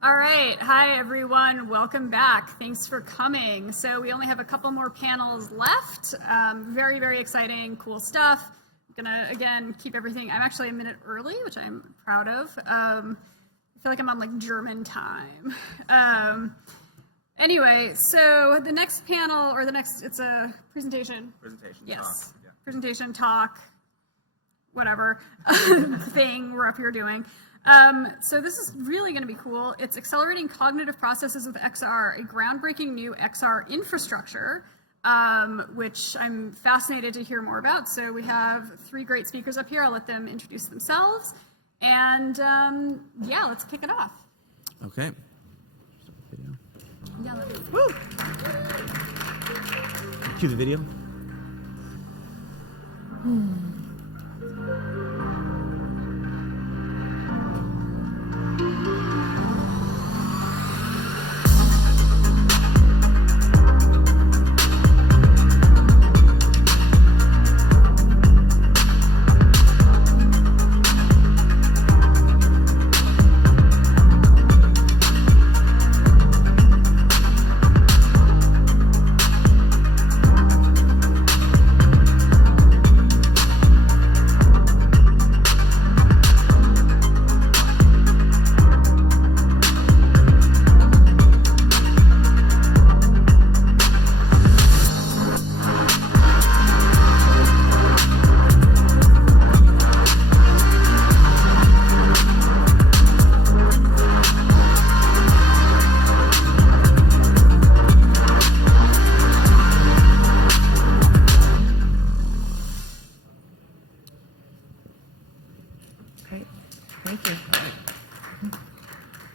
All right. Hi, everyone. Welcome back. Thanks for coming. So we only have a couple more panels left. Very, very exciting, cool stuff. I'm going to, again, keep everything. I'm actually a minute early, which I'm proud of. I feel like I'm on, like, German time. Anyway, so the next panel, or the next, it's a presentation. Presentation, yes. talk. Yeah. Presentation, talk, whatever thing we're up here doing. So this is really going to be cool. It's Accelerating Cognitive Processes with XR, a groundbreaking new XR infrastructure, which I'm fascinated to hear more about. So we have three great speakers up here. I'll let them introduce themselves. And yeah, let's kick it off. Okay. Yeah, Woo! Cue the video.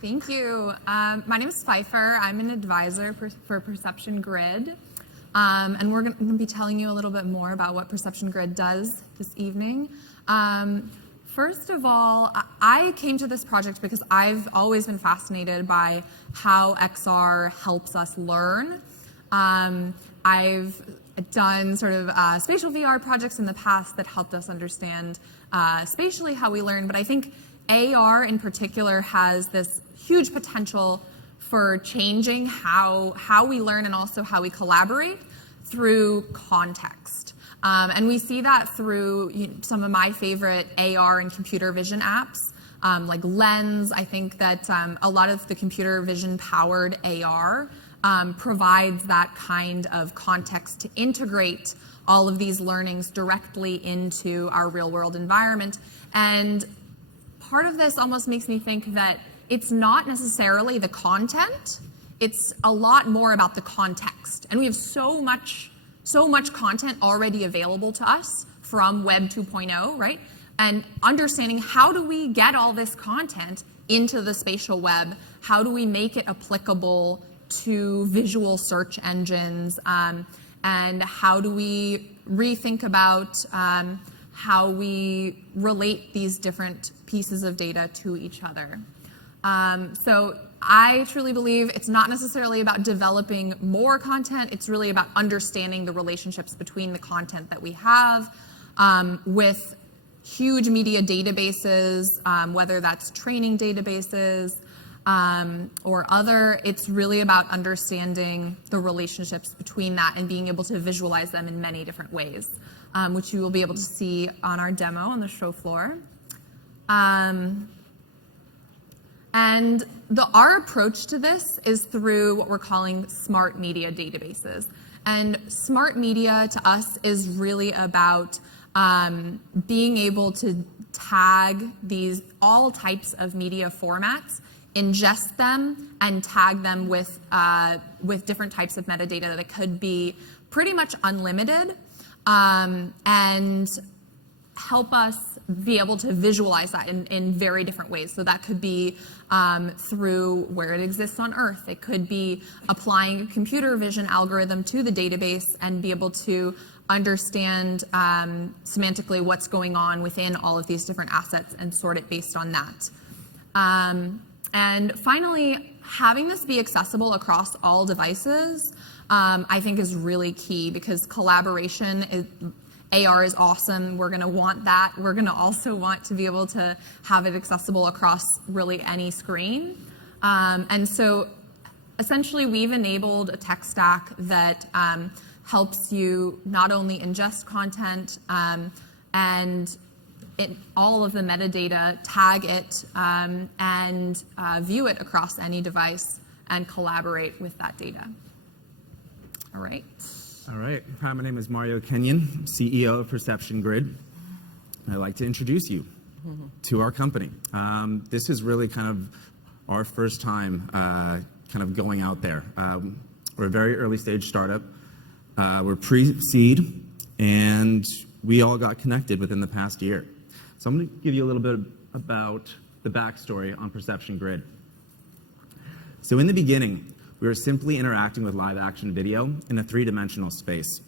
Thank you. My name is Pfeiffer. I'm an advisor for PerceptionGrid. And we're going to be telling you a little bit more about what PerceptionGrid does this evening. First of all, I came to this project because I've always been fascinated by how XR helps us learn. I've done sort of spatial VR projects in the past that helped us understand spatially how we learn, but I think AR in particular has this huge potential for changing how we learn and also how we collaborate through context. And we see that through some of my favorite AR and computer vision apps, like Lens. I think that a lot of the computer vision powered AR provides that kind of context to integrate all of these learnings directly into our real world environment. And part of this almost makes me think that it's not necessarily the content, it's a lot more about the context. And we have so much content already available to us from Web 2.0, right? And understanding how do we get all this content into the spatial web? How do we make it applicable to visual search engines? And how do we rethink about how we relate these different pieces of data to each other? So I truly believe it's not necessarily about developing more content, it's really about understanding the relationships between the content that we have with huge media databases, whether that's training databases or other. It's really about understanding the relationships between that and being able to visualize them in many different ways, which you will be able to see on our demo on the show floor. And our approach to this is through what we're calling smart media databases. And smart media to us is really about being able to tag all types of media formats, ingest them, and tag them with different types of metadata that could be pretty much unlimited, and help us be able to visualize that in very different ways. So that could be through where it exists on Earth. It could be applying a computer vision algorithm to the database and be able to understand semantically what's going on within all of these different assets and sort it based on that. And finally, having this be accessible across all devices, I think is really key, because collaboration AR is awesome. We're going to want that. We're going to also want to be able to have it accessible across really any screen. And so essentially, we've enabled a tech stack that helps you not only ingest content and all of the metadata, tag it, and view it across any device and collaborate with that data. All right. All right. Hi, my name is Mario Kenyon, CEO of PerceptionGrid. I'd like to introduce you to our company. This is really kind of our first time kind of going out there. We're a very early stage startup. We're pre-seed, and we all got connected within the past year. So I'm going to give you a little bit about the backstory on PerceptionGrid. So in the beginning, we were simply interacting with live action video in a three-dimensional space.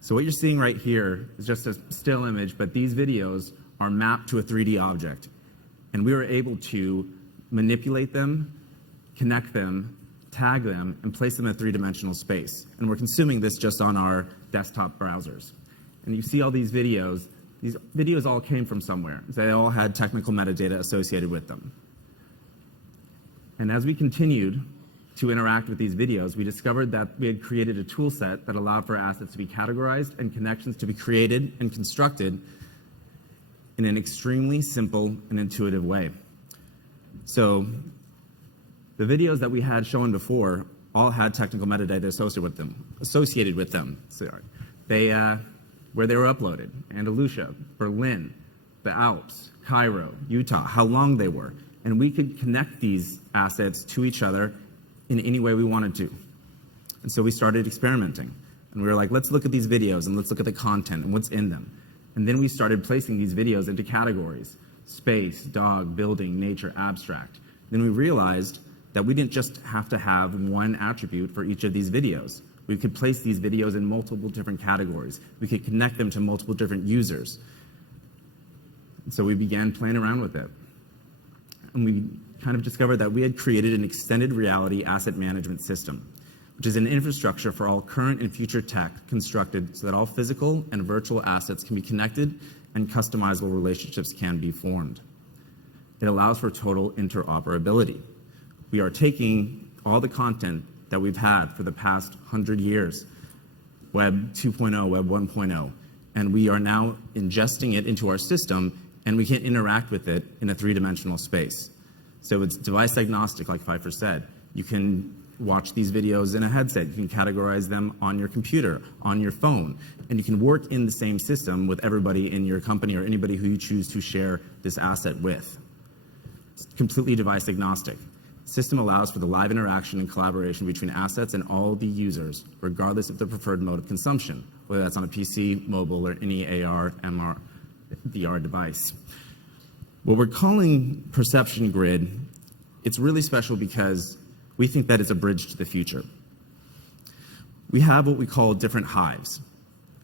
So what you're seeing right here is just a still image, but these videos are mapped to a 3D object. And we were able to manipulate them, connect them, tag them, and place them in a three-dimensional space. And we're consuming this just on our desktop browsers. And you see all these videos all came from somewhere. They all had technical metadata associated with them. And as we continued to interact with these videos, we discovered that we had created a tool set that allowed for assets to be categorized and connections to be created and constructed in an extremely simple and intuitive way. So the videos that we had shown before all had technical metadata associated with them. Where they were uploaded, Andalusia, Berlin, the Alps, Cairo, Utah, how long they were. And we could connect these assets to each other in any way we wanted to. And so we started experimenting. And we were like, let's look at these videos and let's look at the content and what's in them. And then we started placing these videos into categories: space, dog, building, nature, abstract. Then we realized that we didn't just have to have one attribute for each of these videos. We could place these videos in multiple different categories. We could connect them to multiple different users. And so we began playing around with it. And we kind of discovered that we had created an extended reality asset management system, which is an infrastructure for all current and future tech constructed so that all physical and virtual assets can be connected and customizable relationships can be formed. It allows for total interoperability. We are taking all the content that we've had for the past 100 years, Web 2.0, Web 1.0, and we are now ingesting it into our system, and we can interact with it in a three-dimensional space. So it's device agnostic, like Pfeiffer said. You can watch these videos in a headset. You can categorize them on your computer, on your phone, and you can work in the same system with everybody in your company or anybody who you choose to share this asset with. It's completely device agnostic. The system allows for the live interaction and collaboration between assets and all the users, regardless of the preferred mode of consumption, whether that's on a PC, mobile, or any AR, MR, VR device. What we're calling PerceptionGrid, it's really special because we think that it's a bridge to the future. We have what we call different hives,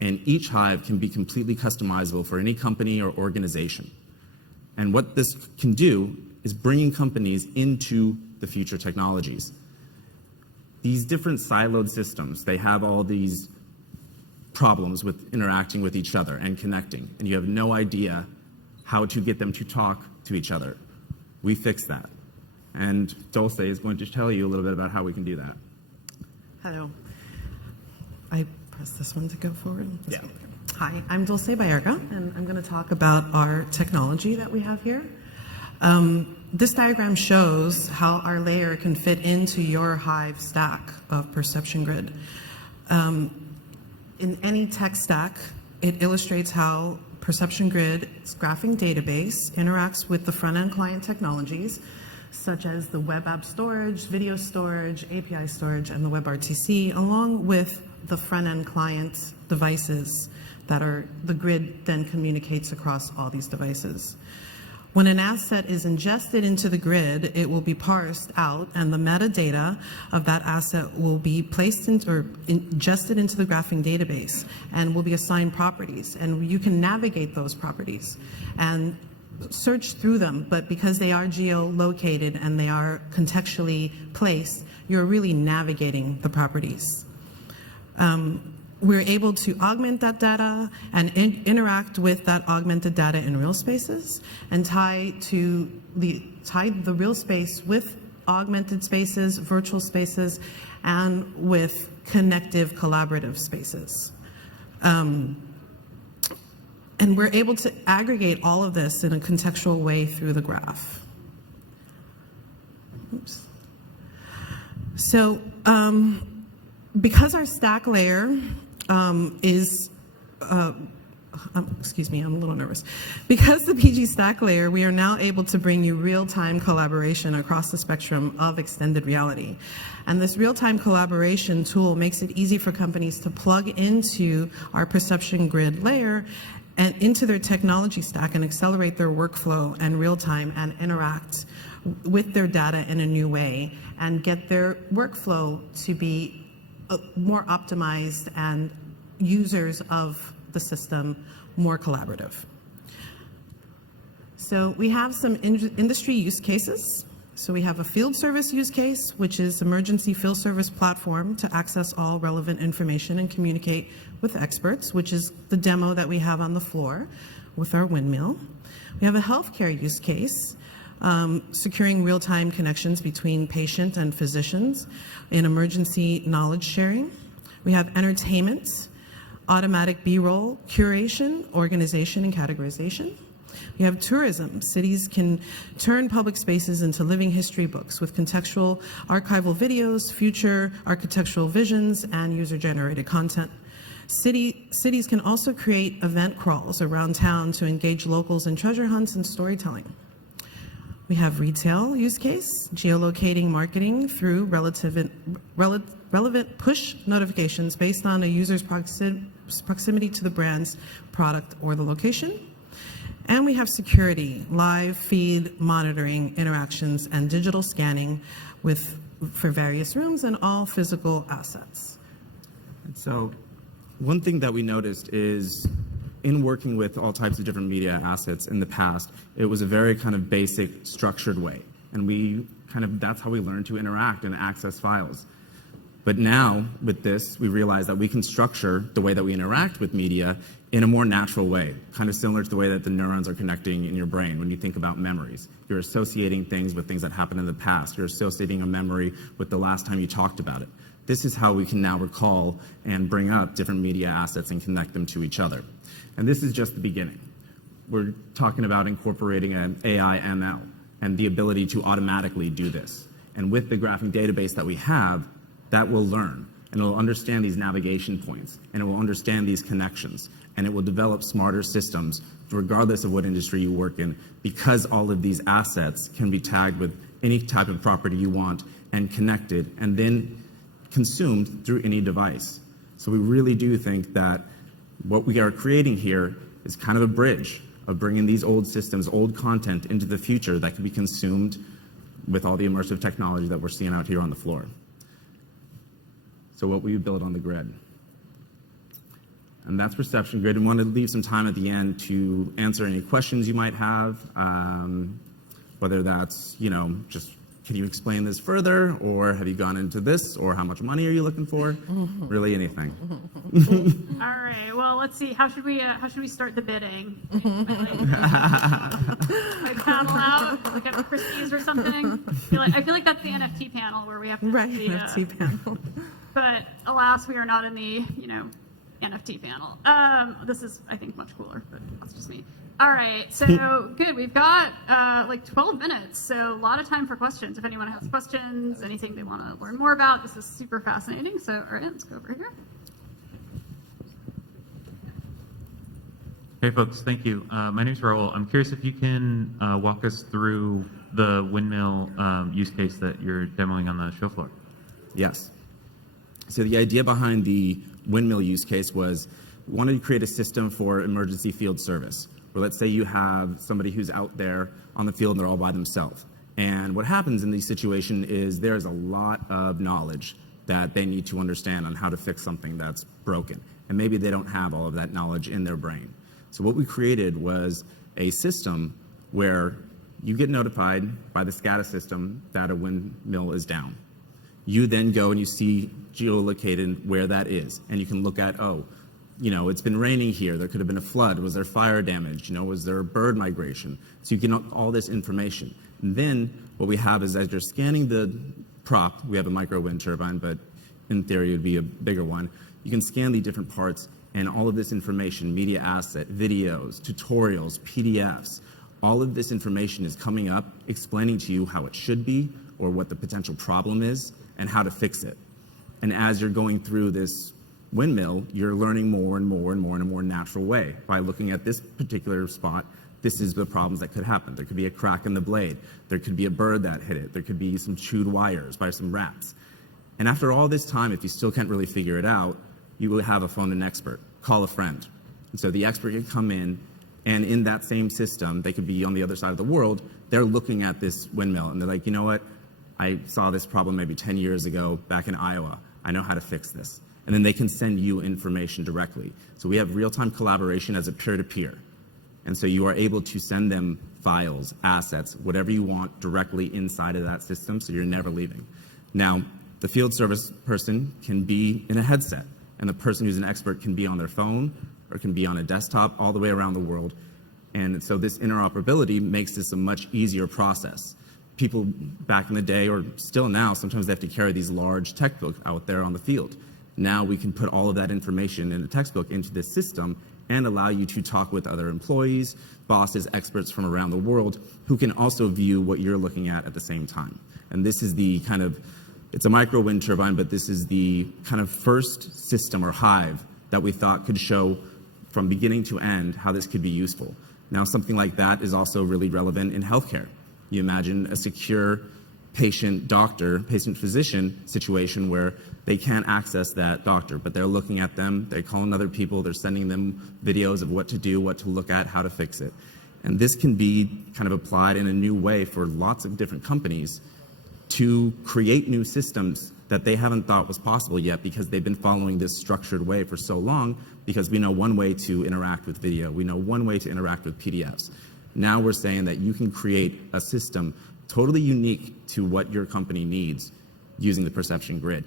and each hive can be completely customizable for any company or organization. And what this can do is bringing companies into the future technologies. These different siloed systems, they have all these problems with interacting with each other and connecting, and you have no idea how to get them to talk to each other. We fix that. And Dulce is going to tell you a little bit about how we can do that. Hello. I press this one to go forward? Yeah. Hi, I'm Dulce Bayerga, and I'm going to talk about our technology that we have here. This diagram shows how our layer can fit into your Hive stack of PerceptionGrid. In any tech stack, it illustrates how PerceptionGrid's graphing database interacts with the front-end client technologies, such as the web app storage, video storage, API storage, and the WebRTC, along with the front-end client devices that the grid then communicates across all these devices. When an asset is ingested into the grid, it will be parsed out, and the metadata of that asset will be placed or ingested into the graphing database and will be assigned properties. And you can navigate those properties and search through them, but because they are geolocated and they are contextually placed, you're really navigating the properties. We're able to augment that data and interact with that augmented data in real spaces and tie the real space with augmented spaces, virtual spaces, and with connective collaborative spaces. And we're able to aggregate all of this in a contextual way through the graph. Oops. So because our stack layer is, excuse me, I'm a little nervous. Because the PG stack layer, we are now able to bring you real-time collaboration across the spectrum of extended reality. And this real-time collaboration tool makes it easy for companies to plug into our PerceptionGrid layer and into their technology stack and accelerate their workflow and real-time and interact with their data in a new way and get their workflow to be more optimized and users of the system more collaborative. So we have some industry use cases. So we have a field service use case, which is emergency field service platform to access all relevant information and communicate with experts, which is the demo that we have on the floor with our windmill. We have a healthcare use case, securing real-time connections between patient and physicians in emergency knowledge sharing. We have entertainment, automatic B-roll curation, organization, and categorization. We have tourism. Cities can turn public spaces into living history books with contextual archival videos, future architectural visions, and user-generated content. Cities can also create event crawls around town to engage locals in treasure hunts and storytelling. We have retail use case, geolocating marketing through relevant push notifications based on a user's proximity to the brand's product or the location. And we have security, live feed monitoring, interactions, and digital scanning for various rooms and all physical assets. So one thing that we noticed is in working with all types of different media assets in the past, it was a very kind of basic structured way. And that's how we learned to interact and access files. But now, with this, we realize that we can structure the way that we interact with media in a more natural way, kind of similar to the way that the neurons are connecting in your brain when you think about memories. You're associating things with things that happened in the past. You're associating a memory with the last time you talked about it. This is how we can now recall and bring up different media assets and connect them to each other. And this is just the beginning. We're talking about incorporating an AI ML and the ability to automatically do this. And with the graphing database that we have, that will learn, and it will understand these navigation points, and it will understand these connections, and it will develop smarter systems regardless of what industry you work in, because all of these assets can be tagged with any type of property you want and connected and then consumed through any device. So we really do think that what we are creating here is kind of a bridge of bringing these old systems, old content into the future that can be consumed with all the immersive technology that we're seeing out here on the floor. So what will you build on the grid? And that's PerceptionGrid. And wanted to leave some time at the end to answer any questions you might have, whether that's, just can you explain this further, or have you gone into this, or how much money are you looking for? Really anything. All right. Well, let's see. How should we start the bidding? Like panel out, like at Christie's or something. I feel like that's the NFT panel where we have to Right, NFT panel. But alas, we are not in the NFT panel. This is, I think, much cooler, but that's just me. All right, so good. We've got like 12 minutes, so a lot of time for questions. If anyone has questions, anything they want to learn more about, this is super fascinating. So, all right, let's go over here. Hey, folks, thank you. My name is Raul. I'm curious if you can walk us through the windmill use case that you're demoing on the show floor. Yes. So the idea behind the windmill use case was we wanted to create a system for emergency field service, where let's say you have somebody who's out there on the field and they're all by themselves. And what happens in these situations is there's a lot of knowledge that they need to understand on how to fix something that's broken. And maybe they don't have all of that knowledge in their brain. So what we created was a system where you get notified by the SCADA system that a windmill is down. You then go and you see geolocated where that is. And you can look at, it's been raining here. There could have been a flood. Was there fire damage? Was there bird migration? So you get all this information. And then what we have is as you're scanning the prop, we have a micro wind turbine, but in theory it would be a bigger one. You can scan the different parts and all of this information, media asset, videos, tutorials, PDFs, all of this information is coming up explaining to you how it should be or what the potential problem is and how to fix it. And as you're going through this windmill, you're learning more and more and more in a more natural way. By looking at this particular spot, this is the problems that could happen. There could be a crack in the blade. There could be a bird that hit it. There could be some chewed wires by some rats. And after all this time, if you still can't really figure it out, you will have a phone an expert. Call a friend. And so the expert can come in, and in that same system, they could be on the other side of the world, they're looking at this windmill, and they're like, you know what? I saw this problem maybe 10 years ago back in Iowa. I know how to fix this. And then they can send you information directly. So we have real-time collaboration as a peer-to-peer. And so you are able to send them files, assets, whatever you want directly inside of that system, so you're never leaving. Now, the field service person can be in a headset, and the person who's an expert can be on their phone or can be on a desktop all the way around the world. And so this interoperability makes this a much easier process. People back in the day, or still now, sometimes they have to carry these large textbooks out there on the field. Now we can put all of that information in a textbook into this system and allow you to talk with other employees, bosses, experts from around the world who can also view what you're looking at the same time. And this is the kind of, it's a micro wind turbine, but this is the kind of first system or hive that we thought could show from beginning to end how this could be useful. Now, something like that is also really relevant in healthcare. You imagine a secure patient-doctor, patient-physician situation where they can't access that doctor, but they're looking at them, they're calling other people, they're sending them videos of what to do, what to look at, how to fix it. And this can be kind of applied in a new way for lots of different companies to create new systems that they haven't thought was possible yet because they've been following this structured way for so long because we know one way to interact with video, we know one way to interact with PDFs. Now we're saying that you can create a system totally unique to what your company needs using the perception grid.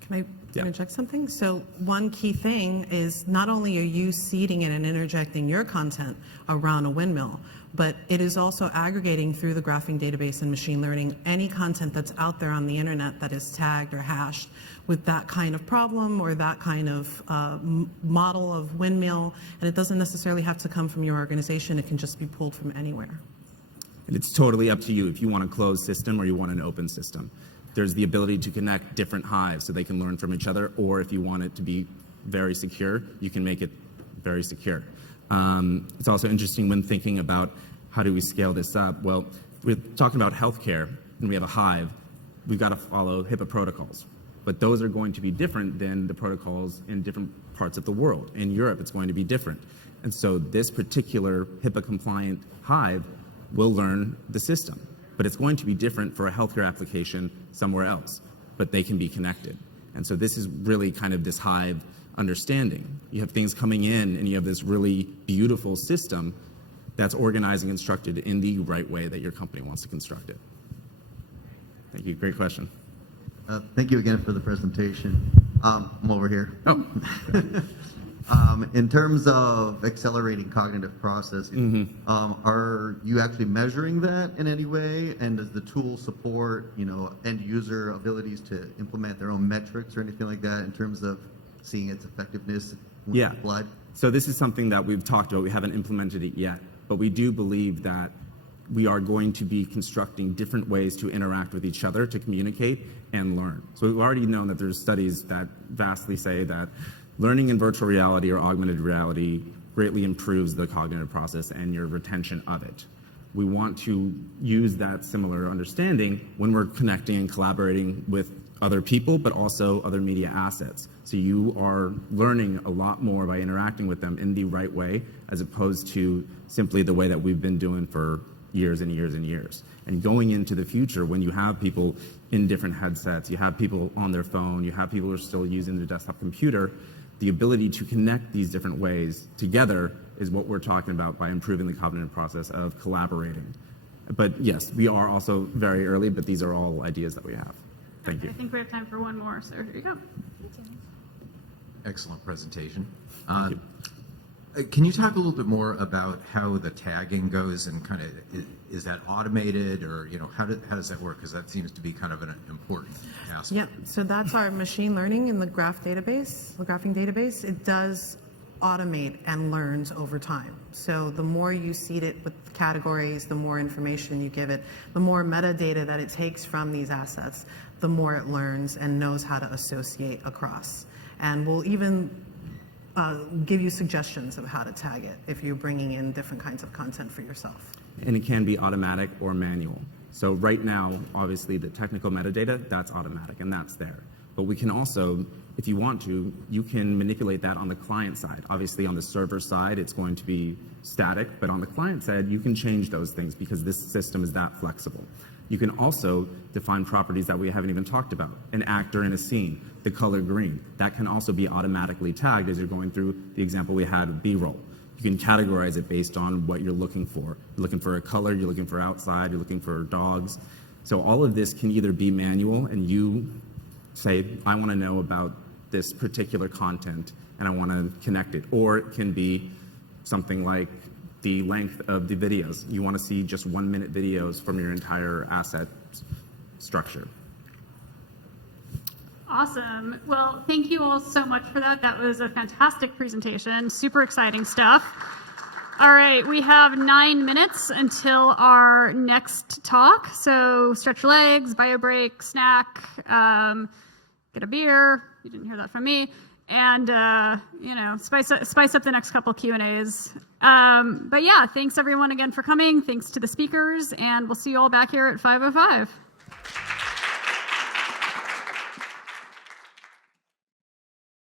Can I interject something? So one key thing is not only are you seeding it and interjecting your content around a windmill, but it is also aggregating through the graphing database and machine learning any content that's out there on the internet that is tagged or hashed with that kind of problem or that kind of model of windmill. And it doesn't necessarily have to come from your organization. It can just be pulled from anywhere. And it's totally up to you if you want a closed system or you want an open system. There's the ability to connect different hives so they can learn from each other, or if you want it to be very secure, you can make it very secure. It's also interesting when thinking about how do we scale this up. Well, we're talking about healthcare and we have a hive, we've got to follow HIPAA protocols. But those are going to be different than the protocols in different parts of the world. In Europe, it's going to be different. And so this particular HIPAA compliant hive will learn the system. But it's going to be different for a healthcare application somewhere else, but they can be connected. And so this is really kind of this hive understanding. You have things coming in and you have this really beautiful system that's organized and constructed in the right way that your company wants to construct it. Thank you, great question. Thank you again for the presentation. I'm over here. Oh. In terms of accelerating cognitive processing, are you actually measuring that in any way? And does the tool support, end user abilities to implement their own metrics or anything like that in terms of seeing its effectiveness when applied? So this is something that we've talked about. We haven't implemented it yet, but we do believe that we are going to be constructing different ways to interact with each other, to communicate and learn. So we've already known that there's studies that vastly say that learning in virtual reality or augmented reality greatly improves the cognitive process and your retention of it. We want to use that similar understanding when we're connecting and collaborating with other people, but also other media assets. So you are learning a lot more by interacting with them in the right way, as opposed to simply the way that we've been doing for years and years and years. And going into the future, when you have people in different headsets, you have people on their phone, you have people who are still using their desktop computer, the ability to connect these different ways together is what we're talking about by improving the cognitive process of collaborating. But yes, we are also very early, but these are all ideas that we have. Thank you. I think we have time for one more, so here you go. Excellent presentation. Can you talk a little bit more about how the tagging goes and kind of is that automated, or how does that work? Because that seems to be kind of an important aspect. Yeah, so that's our machine learning in the graph database, the graphing database. It does automate and learns over time. So the more you seed it with categories, the more information you give it, the more metadata that it takes from these assets, the more it learns and knows how to associate across. And we'll even give you suggestions of how to tag it if you're bringing in different kinds of content for yourself. And it can be automatic or manual. So right now, obviously, the technical metadata, that's automatic, and that's there. But we can also, if you want to, you can manipulate that on the client side. Obviously, on the server side, it's going to be static, but on the client side, you can change those things because this system is that flexible. You can also define properties that we haven't even talked about. An actor in a scene, the color green, that can also be automatically tagged as you're going through the example we had of B-roll. You can categorize it based on what you're looking for. You're looking for a color, you're looking for outside, you're looking for dogs. So all of this can either be manual and you say, I want to know about this particular content and I want to connect it. Or it can be something like the length of the videos. You want to see just 1 minute videos from your entire asset structure. Awesome. Well, thank you all so much for that. That was a fantastic presentation. Super exciting stuff. All right, we have 9 minutes until our next talk. So stretch your legs, bio break, snack, get a beer. You didn't hear that from me. And, spice up the next couple Q&As. But yeah, thanks everyone again for coming. Thanks to the speakers, and we'll see you all back here at 5:05.